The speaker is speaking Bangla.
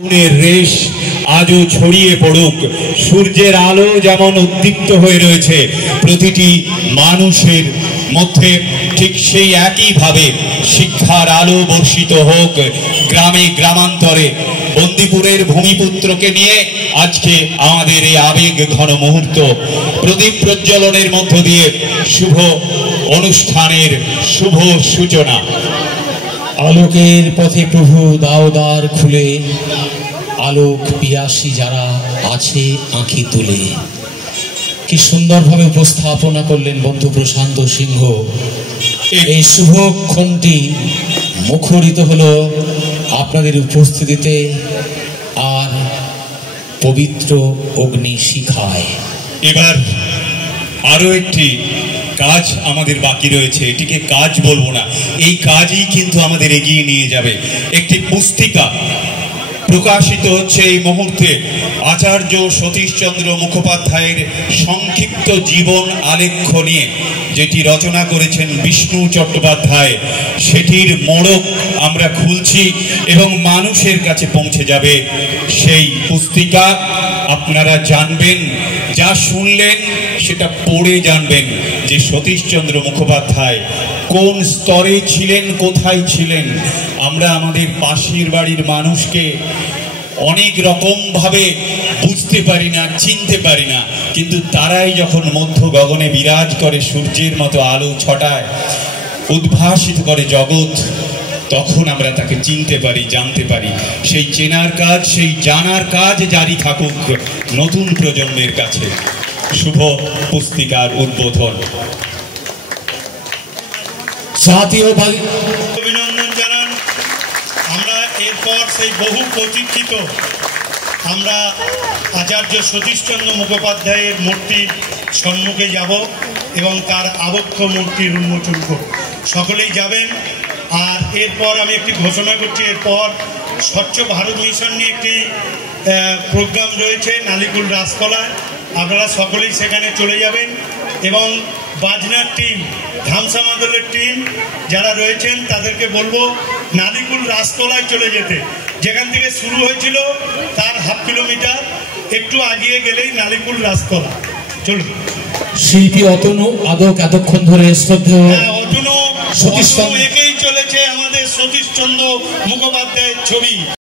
রেশ আজও ছড়িয়ে পড়ুক, সূর্যের আলো যেমন উদ্দীপ্ত হয়ে রয়েছে প্রতিটি মানুষের মধ্যে, ঠিক সেই একইভাবে শিক্ষার আলো বর্ষিত হোক গ্রামে গ্রামান্তরে। বন্দিপুরের ভূমিপুত্রকে নিয়ে আজকে আমাদের এই আবেগ ঘন মুহূর্ত, প্রদীপ প্রজ্বলনের মধ্য দিয়ে শুভ অনুষ্ঠানের শুভ সূচনা। আলোকের পথে প্রভু দাও দ্বার খুলে, আলোক পিয়াসী যারা আছে আঁখি তুলে। কি সুন্দরভাবে উপস্থাপনা করলেন বন্ধু প্রশান্ত সিংহ। এই শুভক্ষণটি মুখরিত হলো আপনাদের উপস্থিতিতে আর পবিত্র অগ্নি শিখায়। এবার আরো একটি কাজ আমাদের বাকি রয়েছে, এটিকে কাজ বলবো না, এই কাজই কিন্তু আমাদের এগিয়ে নিয়ে যাবে। একটি পুস্তিকা প্রকাশিত হচ্ছে এই মুহূর্তে আচার্য সতীশচন্দ্র মুখোপাধ্যায়ের সংক্ষিপ্ত জীবন আলেখ্য নিয়ে, যেটি রচনা করেছেন বিষ্ণু চট্টোপাধ্যায়। সেটির মোড়ক আমরা খুলছি এবং মানুষের কাছে পৌঁছে যাবে সেই পুস্তিকা। আপনারা জানবেন, যা শুনলেন সেটা পড়ে জানবেন যে সতীশচন্দ্র মুখোপাধ্যায় কোন স্তরে ছিলেন, কোথায় ছিলেন। আমরা আমাদের পাশের বাড়ির মানুষকে অনেক রকম ভাবে বুঝতে পারি না, চিনতে পারি না, কিন্তু তারাই যখন মধ্য গগনে বিরাজ করে, সূর্যের মতো আলো ছটায়, উদ্ভাসিত করে জগৎ, তখন আমরা তাকে চিনতে পারি, জানতে পারি। সেই চেনার কাজ, সেই জানার কাজ জারি থাকুক নতুন প্রজন্মের কাছে। শুভ পুস্তিকার উদ্বোধন। জাতীয় অভিনন্দন জানান। আমরা এরপর সেই বহু প্রতীক্ষিত আমরা আচার্য সতীশচন্দ্র মুখোপাধ্যায়ের মূর্তির সম্মুখে যাব এবং তার আবক্ষ মূর্তির উন্মোচন করব। সকলেই যাবেন। আর এরপর আমি একটি ঘোষণা করছি, এরপর স্বচ্ছ ভারত মিশন নিয়ে একটি প্রোগ্রাম রয়েছে নালিকুল রাজতলায়। আপনারা সকলেই সেখানে চলে যাবেন এবং বাজনার টিম, ধামসা মাদলের টিম যারা রয়েছেন তাদেরকে বলবো নালিকুল রাজতলায় চলে যেতে। যেখান থেকে শুরু হয়েছিল তার হাফ কিলোমিটার একটু আগিয়ে গেলেই নালিকুল রাজতলা। চলুন। শিল্পী অতনু আদক এতক্ষণ ধরে শ্রদ্ধেয় অতনু এঁকেই চলেছে আমাদের সতীশচন্দ্র মুখোপাধ্যায়ের ছবি।